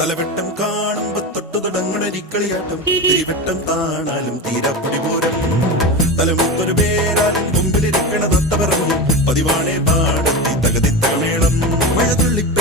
തലവെട്ടം കാണുമ്പോ തൊട്ടു തുടങ്ങുന്നൊരിക്കളിയാട്ടം തിരിവെട്ടം കാണാലും തീരപ്പൊടി പൂരം തലമുത്തൊരു പേരാലും മുമ്പിലിരിക്കണ തത്തപറവും പതിവാണേ പാടത്തി തകതിത്തകമേളം മഴതുള്ളിപ്പ